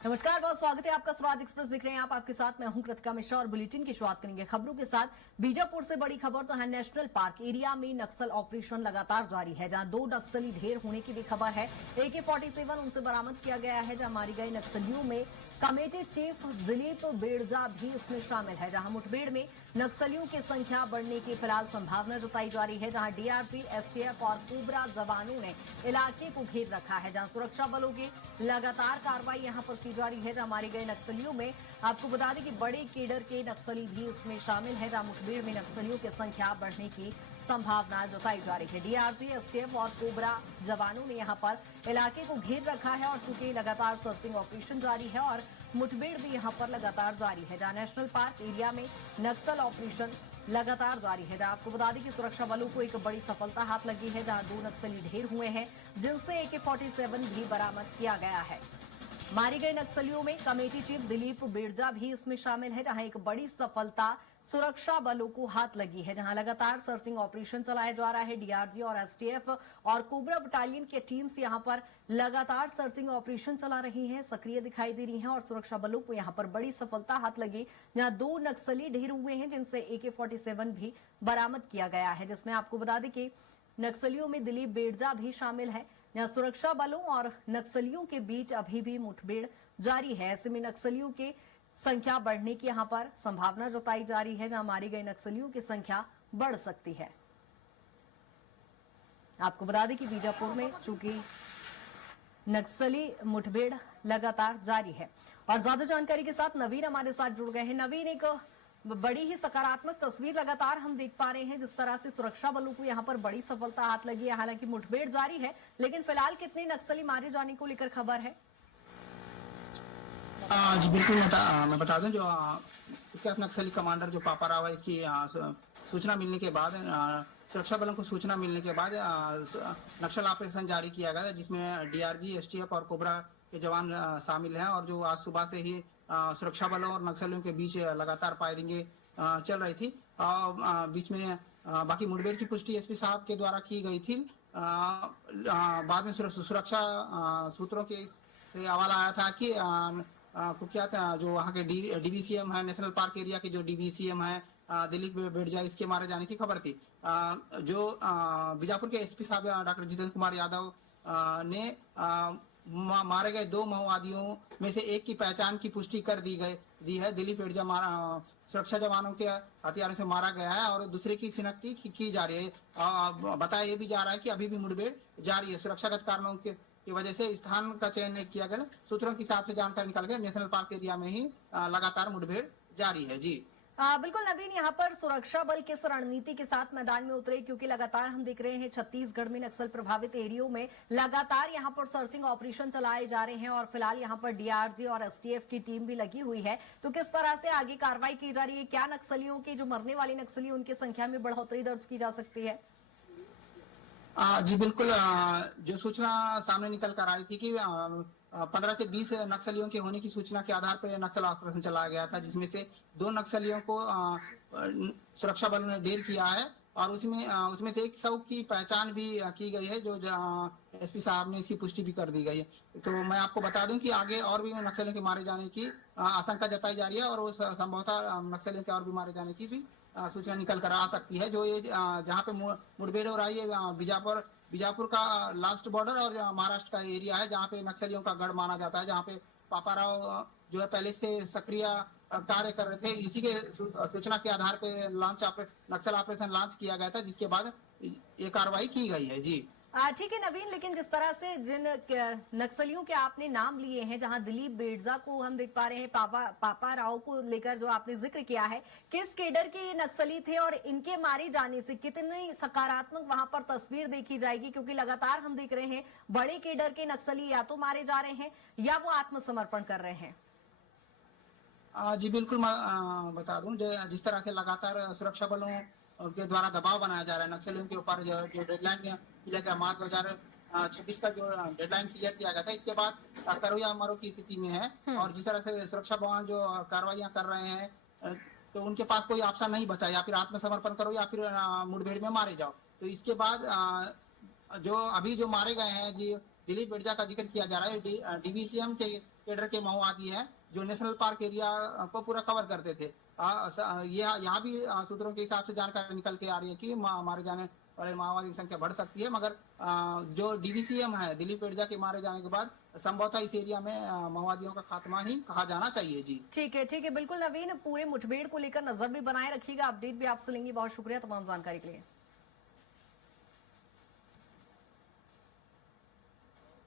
नमस्कार, बहुत स्वागत है आपका। स्वराज एक्सप्रेस देख रहे हैं आप। आपके साथ मैं हूं कृतिका मिश्रा और बुलेटिन की शुरुआत करेंगे खबरों के साथ। बीजापुर से बड़ी खबर जहां नेशनल पार्क एरिया में नक्सल ऑपरेशन लगातार जारी है, जहां 2 नक्सली ढेर होने की भी खबर है। AK-47 उनसे बरामद किया गया है। जहां मारी गई नक्सलियों में कमेटी चीफ दिलीप बेड़जा भी इसमें शामिल है। जहां मुठभेड़ में नक्सलियों की संख्या बढ़ने की फिलहाल संभावना जताई जा रही है। जहां DRG, STF और कोबरा जवानों ने इलाके को घेर रखा है। जहां सुरक्षा बलों की लगातार कार्रवाई यहां पर की जा रही है। जहां मारे गए नक्सलियों में आपको बता दें कि बड़े केडर के नक्सली भी इसमें शामिल है। जहां मुठभेड़ में नक्सलियों की संख्या बढ़ने की संभावना जताई जा रही है। DRG, STF और कोबरा जवानों ने यहां पर इलाके को घेर रखा है और चूंकि लगातार सर्चिंग ऑपरेशन जारी है और मुठभेड़ भी यहां पर लगातार जारी है। जहां नेशनल पार्क एरिया में नक्सल ऑपरेशन लगातार जारी है। जहां आपको बता दें कि सुरक्षा बलों को एक बड़ी सफलता हाथ लगी है। जहां 2 नक्सली ढेर हुए हैं, जिनसे AK-47 भी बरामद किया गया है। मारी गई नक्सलियों में कमेटी चीफ दिलीप बेड़जा भी इसमें शामिल है। जहां एक बड़ी सफलता सुरक्षा बलों को हाथ लगी है। जहां लगातार सर्चिंग ऑपरेशन चलाया जा रहा है। DRG और STF और कोबरा बटालियन की टीम्स यहां पर लगातार सर्चिंग ऑपरेशन चला रही हैं, सक्रिय दिखाई दे रही हैं और सुरक्षा बलों को यहां पर बड़ी सफलता हाथ लगी। जहां 2 नक्सली ढेर हुए हैं, जिनसे AK-47 भी बरामद किया गया है। जिसमें आपको बता दें कि नक्सलियों में दिलीप बेड़जा भी शामिल है। यहां सुरक्षा बलों और नक्सलियों के बीच अभी भी मुठभेड़ जारी है। ऐसे में नक्सलियों की संख्या बढ़ने की यहां पर संभावना जताई जा रही है। जहां मारी गई नक्सलियों की संख्या बढ़ सकती है। आपको बता दें कि बीजापुर में चूंकि नक्सली मुठभेड़ लगातार जारी है और ज्यादा जानकारी के साथ नवीन हमारे साथ जुड़ गए हैं। नवीन, एक बड़ी ही सकारात्मक तस्वीर लगातार हम देख पा रहे हैं, जिस तरह से सुरक्षा बलों को यहां पर बड़ी सफलता हाथ लगी है। हालांकि मुठभेड़ जारी है, लेकिन फिलहाल कितने नक्सली मारे जाने को लेकर खबर है? जी बिल्कुल, मैं बता दूं, जो कुख्यात नक्सली कमांडर जो पापा राव है, इसकी सूचना मिलने के बाद सुरक्षा बलों को सूचना मिलने के बाद नक्सल ऑपरेशन जारी किया गया, जिसमें DRG, STF और कोबरा के जवान शामिल हैं। और जो आज सुबह से ही सुरक्षा बलों और नक्सलियों के बीच लगातार फायरिंगे चल रही थी। बीच में बाकी मुठभेड़ की पुष्टि SP साहब के द्वारा की गई थी। बाद में सुरक्षा सूत्रों के से हवाला आया था कि कुख्यात जो वहाँ के DVCM है, नेशनल पार्क एरिया के जो DVCM है दिलीप बेड़जा, इसके मारे जाने की खबर थी। जो बीजापुर के SP साहब डॉक्टर जितेंद्र कुमार यादव ने मारे गए 2 माओवादियों में से एक की पहचान की पुष्टि कर दी है। दिलीप बेड़जा सुरक्षा जवानों के हथियारों से मारा गया है और दूसरे की शिनाख्ती की जा रही है। बताया ये भी जा रहा है कि अभी भी मुठभेड़ जारी है। सुरक्षागत कारणों की वजह से स्थान का चयन नहीं किया गया। सूत्रों के हिसाब से जानकारी निकाल गया, नेशनल पार्क एरिया में ही लगातार मुठभेड़ जारी है। जी बिल्कुल नवीन, यहाँ पर सुरक्षा बल किस रणनीति के साथ मैदान में उतरे, क्योंकि लगातार हम देख रहे हैं छत्तीसगढ़ में नक्सल प्रभावित एरियो में लगातार यहाँ पर सर्चिंग ऑपरेशन चलाए जा रहे हैं और फिलहाल यहाँ पर DRG और STF की टीम भी लगी हुई है। तो किस तरह से आगे कार्रवाई की जा रही है? क्या नक्सलियों के जो मरने वाले नक्सली उनकी संख्या में बढ़ोतरी दर्ज की जा सकती है? जी बिल्कुल, जो सूचना सामने निकल कर आई थी कि 15 से 20 नक्सलियों के होने की सूचना के आधार पर नक्सल ऑपरेशन चलाया गया था, जिसमें से 2 नक्सलियों को सुरक्षा बलों ने ढेर किया है और उसमें से एक शव की पहचान भी की गई है, जो SP साहब ने इसकी पुष्टि भी कर दी गई है। तो मैं आपको बता दूं कि आगे और भी नक्सलियों के मारे जाने की आशंका जताई जा रही है और संभवतः नक्सलियों के और भी मारे जाने की भी सूचना निकल कर आ सकती है। जो ये जहाँ पे मुठभेड़ हो रही है, बीजापुर का लास्ट बॉर्डर और महाराष्ट्र का एरिया है, जहाँ पे नक्सलियों का गढ़ माना जाता है, जहाँ पे पापा राव जो है पहले से सक्रिय कार्य कर रहे थे। इसी के सूचना के आधार पे नक्सल ऑपरेशन लॉन्च किया गया था, जिसके बाद ये कार्रवाई की गई है। जी ठीक है नवीन, लेकिन जिस तरह से जिन नक्सलियों के आपने नाम लिए हैं, जहां दिलीप बेड़जा को हम देख पा रहे हैं, पापा राव को लेकर जो आपने जिक्र किया है, किस केडर के ये नक्सली थे और इनके मारे जाने से कितनी सकारात्मक वहां पर तस्वीर देखी जाएगी? क्योंकि लगातार हम देख रहे हैं बड़े केडर के नक्सली या तो मारे जा रहे हैं या वो आत्मसमर्पण कर रहे हैं। जी बिल्कुल, मैं बता दूं, जिस तरह से लगातार सुरक्षा बलों के द्वारा दबाव बनाया जा रहा है नक्सलियों के ऊपर, जो डेडलाइन क्लियर किया, मार्च 2026 का जो डेडलाइन क्लियर किया गया था, इसके बाद करो या मरो की स्थिति में है। और जिस तरह से सुरक्षा बल जो कार्रवाइयां कर रहे हैं, तो उनके पास कोई ऑप्शन नहीं बचा, या फिर आत्मसमर्पण करो या फिर मुठभेड़ में मारे जाओ। तो इसके बाद जो अभी जो मारे गए हैं, जी दिलीप बेड़जा का जिक्र किया जा रहा है, DVCM के कैडर के माओवादी हैं जो नेशनल पार्क एरिया को पूरा कवर करते थे। ये यहाँ भी सूत्रों के हिसाब से जानकारी निकल के आ रही है कि मारे जाने वाले माओवादी की संख्या बढ़ सकती है, मगर जो डीवीसीएम है दिलीप एडजा के मारे जाने के बाद संभवतः इस एरिया में माओवादियों का खात्मा ही कहा जाना चाहिए। जी ठीक है, बिल्कुल नवीन, पूरे मुठभेड़ को लेकर नजर भी बनाए रखिएगा, अपडेट भी आपसे लेंगे। बहुत शुक्रिया तमाम जानकारी के लिए।